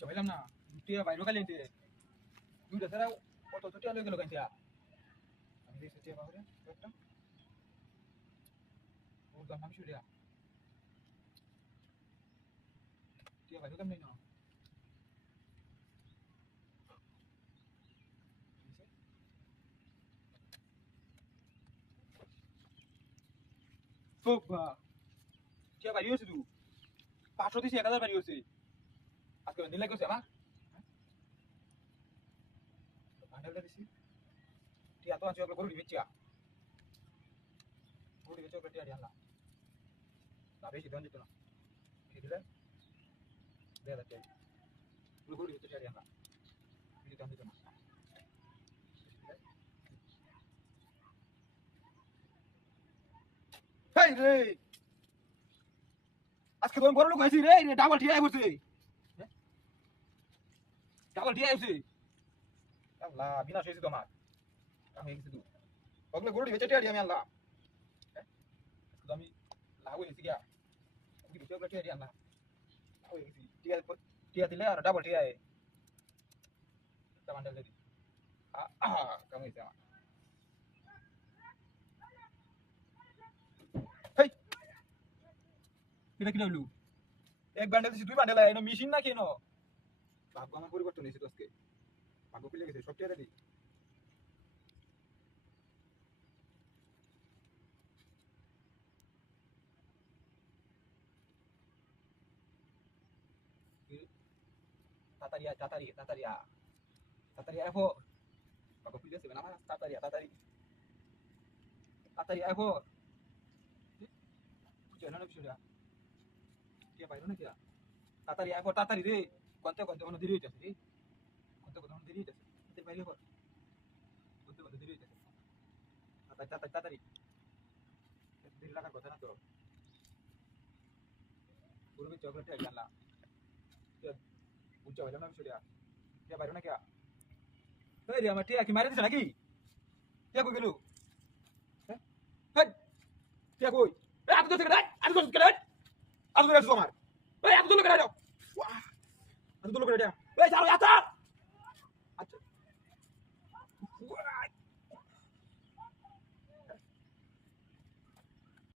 চলাইলাম না টিয়া বাইরে খালি এতে দুইটা ছাড়া কত টিয়া লয়ে গেল কাইয়া আমি দেখছি টিয়া বাবরে একটা ওর দাম আমি শুলিয়া টিয়া বাইরে কেমন না বাবা টিয়া বাইরে হইছে তুই 500 দিছি 1000 বাইরে হইছে আজকে নিলে কইছে আমার ভান্ডারটা দিছি টিয়া তো আছে ওগুলো গরু দিবেচিয়া গরু দিবেচিয়া ওগুলো টিয়া দিয়ালা না বেশি দাম দিত না কি দিলে দেয়া দাও গরু দিবেচিয়া টিয়া দিয়ালা বেশি দাম দিত না হেই রে আজকে তুমি বড় লোক হইছি রে ডাবল টিয়া হইছে ডাবল টিয়া হইছে আল্লাহ বিনাশ হইছে তোমার আমি হইছে তুই ওগুলো গরু দিবেচিয়া টিয়া আমি আল্লাহ আমি লাভ হয়েছি গিয়া আমি কিছু একটা টিয়া দিয়াম না হয়েছি টিয়া টিয়া দিলে আর ডাবল টিয়া একটা বান্ডেল দিই কেমন হয়েছে আমার হেই এটা কি হলো এক বান্ডেল দিছি দুই বান্ডেল এনো মেশিন না কেন ভাগ্য আমার পরিবর্তন হয়েছে তো আজকে ভাগ্য খুলে গেছে সব টিয়া দিই তাতারিয়া তাতারিয়া তাতারিয়া তাতারিয়া এফো ভাগ্য খুলে গেছে না আমার তাতারিয়া তাতারি তাতারিয়া এফো বুঝছো না বিষয়টা টিয়া পাইলো না কিয়া তাতারিয়া এফো তাতারি রে কোনতে কোনতে মনে দেরি হইতাছে রে কোনতে কোনতে মনে দেরি হইতাছে এতে পাইলে কর কোনতে কোনতে দেরি হইতাছে তাতারি তাতারি তাতারি দেরি লাগার কথা না তো পুরো চকলেট টিয়া জানলা বুঝছো হইলো না বিষয়টা টিয়া পাইলো না কিয়া এই রে আমার টিয়া কি মারি দিছ নাকি টিয়া কই গেল হ্যাঁ হেই টিয়া কই এই আতো থেকে দাই আতো থেকে দাই আতো থেকে তোমার এই আতো লোক দাও আতো লোক দাও এই চালো আতো